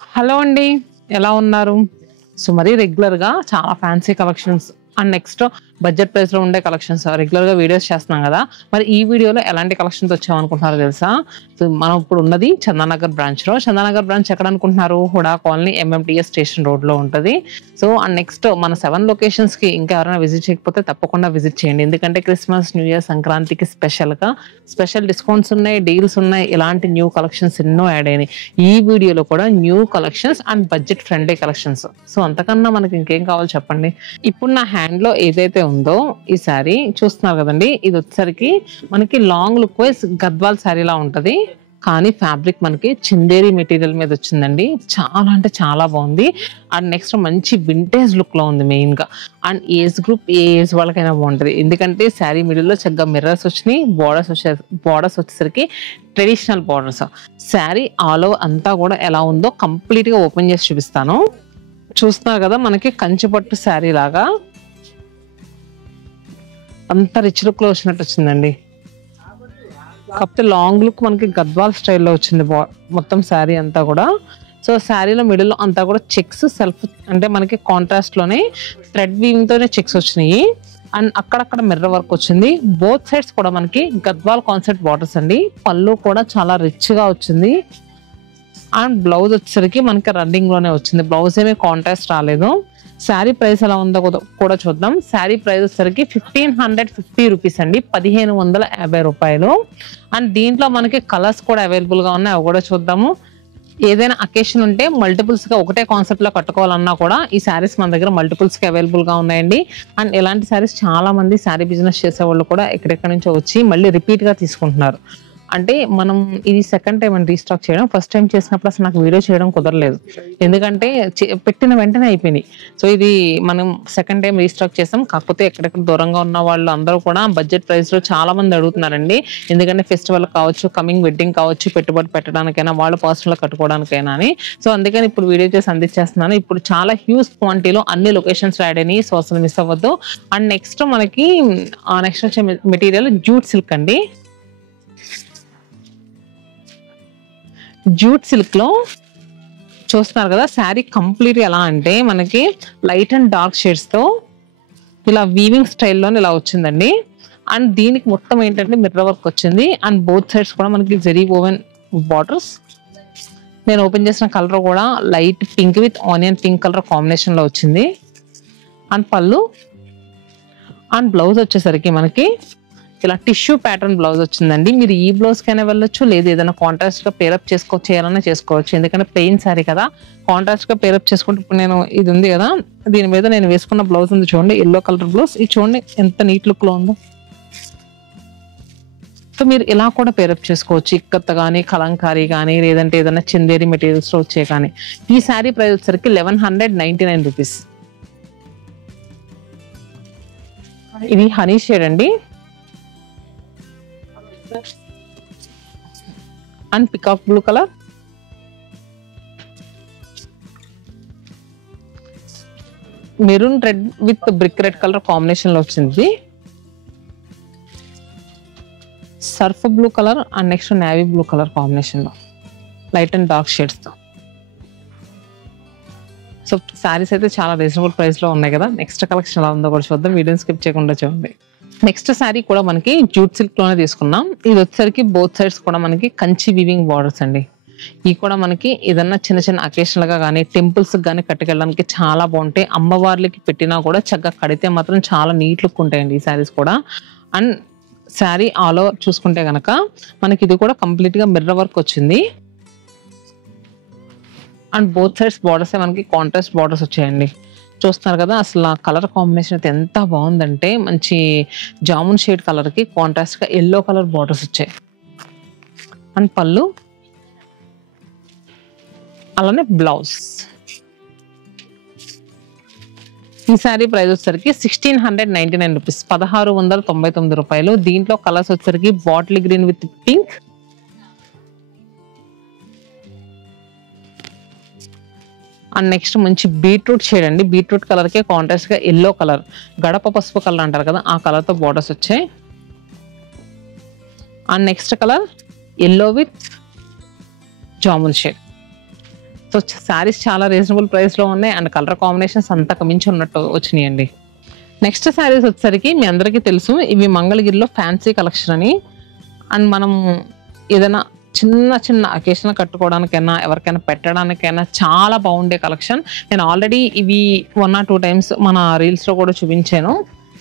Hello అండి, ఎలా ఉన్నారు? సో మరి రెగ్యులర్‌గా చాలా fancy collections and next budget ప్రైస్‌లో ఉండే కలెక్షన్స్ రెగ్యులర్‌గా వీడియోస్ చేస్తున్నాం గదా! మరి ఈ వీడియోలో ఎలాంటి కలెక్షన్స్ వచ్చామనుకుంటున్నారో తెలుసా? సో మనం ఇప్పుడు ఉన్నది చందానగర్ బ్రాంచ్‌లో. చందానగర్ బ్రాంచ్ ఎక్కడ అనుకుంటున్నారు? హుడా కాలనీ ఎంఎంటీఎస్ స్టేషన్ రోడ్‌లో ఉంటది. సో అండ్ నెక్స్ట్ మన 7 లొకేషన్స్‌కి ఇంకా ఎవరైనా విజిట్ చేయకపోతే తప్పకుండా విజిట్ చేయండి. ఎందుకంటే క్రిస్మస్, న్యూ ఇయర్, సంక్రాంతికి స్పెషల్‌గా స్పెషల్ డిస్కౌంట్స్ ఉన్నాయి, డీల్స్ ఉన్నాయి. ఇలాంటి న్యూ కలెక్షన్స్ ఎన్నో యాడ్ అయినాయి. ఈ వీడియోలో కూడా new collections and budget friendly collections. So అంతకన్నా మనకి ఇంకేం కావాలో చెప్పండి. ఇప్పుడు నా హ్యాండ్‌లో ఏదైతే ఉందో ఈ సారీ చూస్తున్నారు కదండీ! ఇది వచ్చేసరికి మనకి లాంగ్ లుక్ వైస్ గద్వాల్ సారీలా ఉంటది. కానీ ఫ్యాబ్రిక్ మనకి చందేరి మెటీరియల్ మీద వచ్చిందండి. చాలా అంటే చాలా బాగుంది. అండ్ నెక్స్ట్ మంచి వింటేజ్ లుక్ లో ఉంది మెయిన్‌గా. And age group A age వాళ్ళకైనా బాగుంటది. ఎందుకంటే సారీ మిడిల్‌లో చక్కగా మిర్రర్స్ వచ్చినాయి. బోర్డర్స్ వచ్చేసరికి traditional borders. Sorry all over అంతా కూడా ఎలా ఉందో కంప్లీట్‌గా ఓపెన్ చేసి చూపిస్తాను. చూస్తున్నారు కదా మనకి కంచి పట్టు సారీ లాగా అంత రిచ్ లుక్ లో వచ్చినట్టు వచ్చిందండి. కాకపోతే లాంగ్ లుక్ మనకి గద్వాల్ స్టైల్లో వచ్చింది మొత్తం శారీ అంతా కూడా. సో శారీలో మిడిల్ లో అంతా కూడా చెక్స్ సెల్ఫ్ అంటే మనకి కాంట్రాస్ట్ లోనే థ్రెడ్ వీవింగ్ తోనే చెక్స్ వచ్చినాయి. అండ్ అక్కడక్కడ మిర్రర్ వర్క్ వచ్చింది. బోత్ సైడ్స్ కూడా మనకి గద్వాల్ కాన్సెప్ట్ బార్డర్స్ అండి. పళ్ళు కూడా చాలా రిచ్ గా వచ్చింది. అండ్ బ్లౌజ్ వచ్చేసరికి మనకి రన్నింగ్ లోనే వచ్చింది. బ్లౌజ్ ఏమీ కాంట్రాస్ట్ రాలేదు. శారీ ప్రైస్ ఎలా ఉందో కూడా చూద్దాం. శారీ ప్రైస్ వచ్చేసరికి 1550 రూపీస్ అండి, 1550 రూపాయలు. అండ్ దీంట్లో మనకి కలర్స్ కూడా అవైలబుల్ గా ఉన్నాయి, అవి కూడా చూద్దాము. ఏదైనా అకేషన్ ఉంటే మల్టిపుల్స్ గా ఒకటే కాన్సెప్ట్ లో కట్టుకోవాలన్నా కూడా ఈ శారీస్ మన దగ్గర మల్టిపుల్స్ గా అవైలబుల్ గా ఉన్నాయండి. అండ్ ఇలాంటి శారీస్ చాలా మంది శారీ బిజినెస్ చేసే వాళ్ళు కూడా ఎక్కడెక్కడి నుంచో వచ్చి మళ్ళీ రిపీట్ గా తీసుకుంటున్నారు. అంటే మనం ఇది సెకండ్ టైం అండి రీస్టాక్ చేయడం. ఫస్ట్ టైం చేసినప్పుడు అసలు నాకు వీడియో చేయడం కుదరలేదు, ఎందుకంటే పెట్టిన వెంటనే అయిపోయింది. సో ఇది మనం సెకండ్ టైం రీస్టాక్ చేసాం. కాకపోతే ఎక్కడెక్కడ దూరంగా ఉన్న వాళ్ళు అందరూ కూడా బడ్జెట్ ప్రైస్ లో చాలా మంది అడుగుతున్నారండి. ఎందుకంటే ఫెస్టివల్ కావచ్చు, కమింగ్ వెడ్డింగ్ కావచ్చు, పెట్టుబడి పెట్టడానికైనా, వాళ్ళు పర్సనల్ కట్టుకోవడానికైనా అని. సో అందుకని ఇప్పుడు వీడియో చేసి అందించేస్తున్నాను. ఇప్పుడు చాలా హ్యూజ్ క్వాంటిటీలో అన్ని లొకేషన్స్ యాడ్ అయినాయి. సో అసలు మిస్ అవ్వద్దు. అండ్ నెక్స్ట్ మనకి నెక్స్ట్ వచ్చే మెటీరియల్ జూట్ సిల్క్ అండి. జూట్ సిల్క్ లో చూస్తున్నారు కదా, శారీ కంప్లీట్ ఎలా అంటే మనకి లైట్ అండ్ డార్క్ షేడ్స్ తో ఇలా వీవింగ్ స్టైల్లో ఇలా వచ్చిందండి. అండ్ దీనికి మొత్తం ఏంటంటే మిర్రర్ వర్క్ వచ్చింది. అండ్ బోత్ సైడ్స్ కూడా మనకి జరీ ఓవెన్ బార్డర్స్. నేను ఓపెన్ చేసిన కలర్ కూడా light pink with onion pink colour combination లో వచ్చింది. అండ్ పళ్ళు అండ్ బ్లౌజ్ వచ్చేసరికి మనకి ఇలా టిష్యూ ప్యాటర్న్ బ్లౌజ్ వచ్చిందండి. మీరు ఈ బ్లౌజ్ కైనా వెళ్ళొచ్చు, లేదు ఏదైనా కాంట్రాస్ట్ గా పేరప్ చేయాలన్నా చేసుకోవచ్చు. ఎందుకంటే ప్లెయిన్ శారీ కదా, కాంట్రాస్ట్ గా పేరప్ చేసుకుంటే ఇప్పుడు నేను ఇది ఉంది కదా, దీని మీద నేను వేసుకున్న బ్లౌజ్ ఉంది చూడండి, ఎల్లో కలర్ బ్లౌజ్. ఇది చూడండి ఎంత నీట్ లుక్ లో ఉందో. సో మీరు ఇలా కూడా పేరప్ చేసుకోవచ్చు. ఇక్కత్ కానీ, కలంకారీ కానీ, లేదంటే ఏదైనా చందేరి మెటీరియల్స్ లో వచ్చే కానీ. ఈ శారీ ప్రైస్ వచ్చేసరికి 1199 రూపీస్. ఇది హనీ షేడ్ అండి. And peacock blue colour, maroon red with brick red colour combination లో వచ్చింది. Surf blue colour and next navy blue colour combination లో లైట్ అండ్ డార్క్ షేడ్స్ తో. సో శారీస్ అయితే చాలా రీజనబుల్ ప్రైస్ లో ఉన్నాయి కదా. నెక్స్ట్ కలెక్షన్ ఎలా ఉందో కూడా చూద్దాం, వీడియోని స్కిప్ చేయకుండా చూడండి. నెక్స్ట్ శారీ కూడా మనకి జూట్ సిల్క్ లోనే తీసుకున్నాం. ఇది వచ్చేసరికి బోత్ సైడ్స్ కూడా మనకి కంచి వీవింగ్ బార్డర్స్ అండి. ఇవి కూడా మనకి ఏదన్నా చిన్న చిన్న అకేషనల్ గా కానీ, టెంపుల్స్ కానీ కట్టుకెళ్ళడానికి చాలా బాగుంటాయి. అమ్మవార్లకి పెట్టినా కూడా చక్కగా కడితే మాత్రం చాలా నీట్ లుక్ ఉంటాయండి ఈ శారీస్ కూడా. అండ్ శారీ ఆల్ ఓవర్ చూసుకుంటే గనక మనకి ఇది కూడా కంప్లీట్ గా మిర్రర్ వర్క్ వచ్చింది. అండ్ బోత్ సైడ్స్ బార్డర్స్ మనకి కాంట్రాస్ట్ బార్డర్స్ వచ్చాయండి. చూస్తున్నారు కదా, అసలు ఆ కలర్ కాంబినేషన్ అయితే ఎంత బాగుందంటే మంచి జామున్ షేడ్ కలర్ కి కాంట్రాస్ట్ గా ఎల్లో కలర్ బార్డర్స్ వచ్చాయి. అండ్ పళ్ళు అలానే బ్లౌజ్. ఈ శారీ ప్రైస్ వచ్చేసరికి 1699 రూపీస్, 1699 రూపాయలు. దీంట్లో కలర్స్ వచ్చేసరికి bottle green with pink, and next మంచి బీట్రూట్ షేడ్ అండి. బీట్రూట్ కలర్ కి కాంట్రాస్ట్ గా ఎల్లో కలర్, గడప పసుపు కలర్ అంటారు కదా, ఆ కలర్ తో బోర్డర్స్ వచ్చాయి. And next colour yellow with jamun shade. So saris చాలా రీజనబుల్ ప్రైస్లో ఉన్నాయి అండ్ కలర్ కాంబినేషన్స్ అంతకు మించి ఉన్నట్టు వచ్చినాయండి. నెక్స్ట్ శారీస్ వచ్చేసరికి మీ అందరికీ తెలుసు, ఇవి మంగళగిరిలో ఫ్యాన్సీ కలెక్షన్ అని. అండ్ మనం ఏదైనా చిన్న చిన్న అకేషన్ కట్టుకోవడానికైనా ఎవరికైనా పెట్టడానికైనా చాలా బాగుండే కలెక్షన్. నేను ఆల్రెడీ ఇవి 1 or 2 times మన రీల్స్లో కూడా చూపించాను.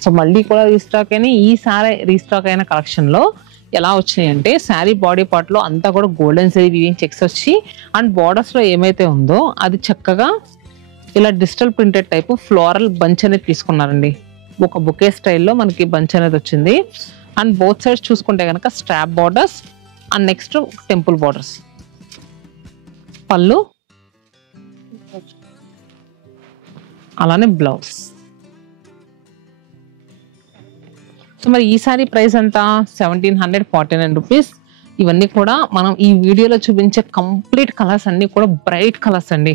సో మళ్ళీ కూడా రీస్టాక్ అయినా ఈసారి రీస్టాక్ అయిన కలెక్షన్లో ఎలా వచ్చినాయి అంటే, శారీ బాడీ పార్ట్లో అంతా కూడా గోల్డెన్ జరీ వీవింగ్ చెక్స్ వచ్చి అండ్ బార్డర్స్లో ఏమైతే ఉందో అది చక్కగా ఇలా digital printed type floral bunch అనేది తీసుకున్నారండి. ఒక బొకే స్టైల్లో మనకి బంచ్ అనేది వచ్చింది. అండ్ బోత్ సైడ్స్ చూసుకుంటే కనుక strap borders and next temple borders. పళ్ళు అలానే బ్లౌజ్. సో మరి ఈ సారీ ప్రైస్ ఎంత? 1749 రూపీస్. ఇవన్నీ కూడా మనం ఈ వీడియోలో చూపించే కంప్లీట్ కలర్స్ అన్నీ కూడా బ్రైట్ కలర్స్ అండి.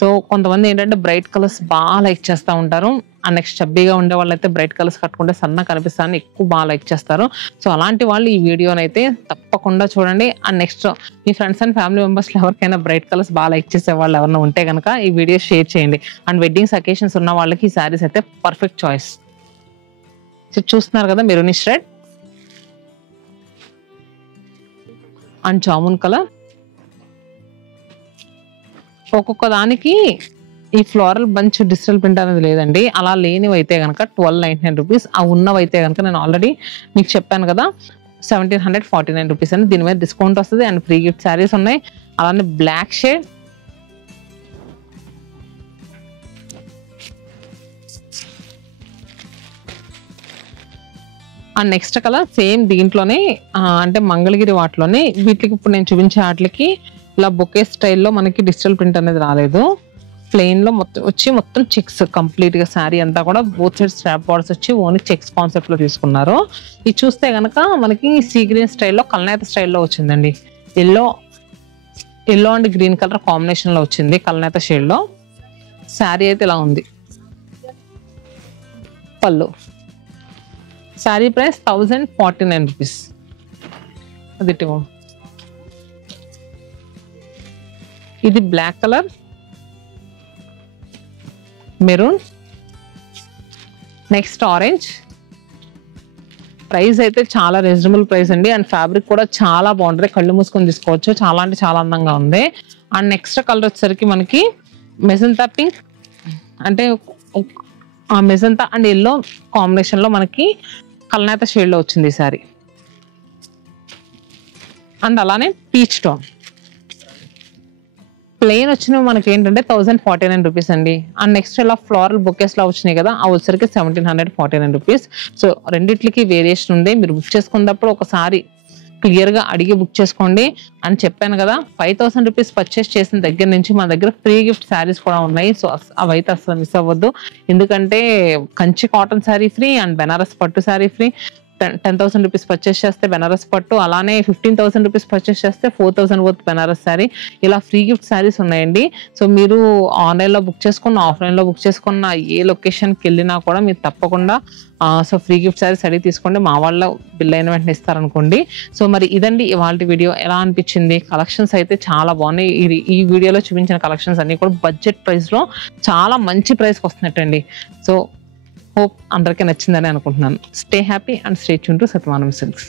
సో కొంతమంది ఏంటంటే బ్రైట్ కలర్స్ బాగా లైక్ చేస్తూ ఉంటారు. అండ్ నెక్స్ట్ చబ్బీగా ఉండే వాళ్ళు అయితే బ్రైట్ కలర్స్ కట్టుకుంటే సన్నగా కనిపిస్తారని ఎక్కువ బాగా లైక్ చేస్తారు. సో అలాంటి వాళ్ళు ఈ వీడియోని అయితే తప్పకుండా చూడండి. అండ్ నెక్స్ట్ మీ ఫ్రెండ్స్ అండ్ ఫ్యామిలీ మెంబర్స్లో ఎవరికైనా బ్రైట్ కలర్స్ బాగా లైక్ చేసే వాళ్ళు ఎవరైనా ఉంటే కనుక ఈ వీడియో షేర్ చేయండి. అండ్ వెడ్డింగ్స్ అకేషన్స్ ఉన్న వాళ్ళకి ఈ శారీస్ అయితే పర్ఫెక్ట్ చాయిస్. సో చూస్తున్నారు కదా, maroonish red and jamun colour. ఒక్కొక్క దానికి ఈ ఫ్లోరల్ బంచ్ డిజిటల్ ప్రింట్ అనేది లేదండి. అలా లేనివి అయితే కనుక 1299 రూపీస్. ఆ ఉన్నవైతే కనుక నేను ఆల్రెడీ మీకు చెప్పాను కదా 1749 రూపీస్ అని. దీని మీద డిస్కౌంట్ వస్తుంది అండ్ ఫ్రీ గిఫ్ట్ శారీస్ ఉన్నాయి. అలానే black shade and next colour same దీంట్లోనే అంటే మంగళగిరి వాటిలోనే వీటికి ఇప్పుడు నేను చూపించే వాటికి ఇలా బొకే స్టైల్లో మనకి డిజిటల్ ప్రింట్ అనేది రాలేదు. ప్లెయిన్లో మొత్తం చెక్స్ కంప్లీట్గా శారీ అంతా కూడా బోత్ సైడ్ స్ట్రాప్ బార్డర్స్ వచ్చి ఓన్లీ చెక్స్ కాన్సెప్ట్లో తీసుకున్నారు. ఇది చూస్తే కనుక మనకి సీ గ్రీన్ స్టైల్లో కల్నేత స్టైల్లో వచ్చిందండి. ఎల్లో అండ్ గ్రీన్ కలర్ కాంబినేషన్లో వచ్చింది కల్నేత షేడ్లో. శారీ అయితే ఇలా ఉంది. పళ్ళు శారీ ప్రైస్ 1049 రూపీస్. అది ఇది black colour, maroon, next orange. Price అయితే చాలా రీజనబుల్ ప్రైస్ అండి. అండ్ ఫ్యాబ్రిక్ కూడా చాలా బాగుంటుంది, కళ్ళు మూసుకొని తీసుకోవచ్చు. చాలా అంటే చాలా అందంగా ఉంది. అండ్ నెక్స్ట్ కలర్ వచ్చేసరికి మనకి మెజంతా పింక్ అంటే మెజంతా అండ్ ఎల్లో కాంబినేషన్లో మనకి కల్నేత షేడ్లో వచ్చింది ఈ సారీ. అండ్ అలానే పీచ్ టోన్ ప్లెయిన్ వచ్చినవి మనకి ఏంటంటే 1049 రూపీస్ అండి. అండ్ నెక్స్ట్ ఇలా ఫ్లోరల్ బొకేస్లో వచ్చినాయి కదా, అవి వచ్చరికి 1749 రూపీస్. సో రెండిట్లకి వేరియేషన్ ఉంది. మీరు బుక్ చేసుకున్నప్పుడు ఒకసారి క్లియర్గా అడిగి బుక్ చేసుకోండి. అని చెప్పాను కదా, 5000 రూపీస్ పర్చేస్ చేసిన దగ్గర నుంచి మన దగ్గర ఫ్రీ గిఫ్ట్ శారీస్ కూడా ఉన్నాయి. సో అవైతే అసలు మిస్ అవ్వద్దు. ఎందుకంటే Kanchi cotton sari free and Banaras పట్టు శారీ ఫ్రీ. 10,000 రూపీస్ పర్చేస్ చేస్తే బెనారస్ పట్టు, అలానే 15,000 రూపీస్ పర్చేస్ చేస్తే 4,000 వర్త్ బెనారస్ శారీ. ఇలా ఫ్రీ గిఫ్ట్ శారీస్ ఉన్నాయండి. సో మీరు ఆన్లైన్లో బుక్ చేసుకున్న, ఆఫ్లైన్లో బుక్ చేసుకున్న, ఏ లొకేషన్కి వెళ్ళినా కూడా మీరు తప్పకుండా సో ఫ్రీ గిఫ్ట్ శారీస్ అడిగి తీసుకోండి. మా వాళ్ళ బిల్ అయిన వెంటనే ఇస్తారనుకోండి. సో మరి ఇదండి ఇవాళ వీడియో. ఎలా అనిపించింది? కలెక్షన్స్ అయితే చాలా బాగున్నాయి. ఈ వీడియోలో చూపించిన కలెక్షన్స్ అన్ని కూడా బడ్జెట్ ప్రైస్లో చాలా మంచి ప్రైస్కి వస్తున్నట్టండి. సో హోప్ అందరికీ నచ్చిందని అనుకుంటున్నాను. Stay happy and stay tune to Satyavanam silks.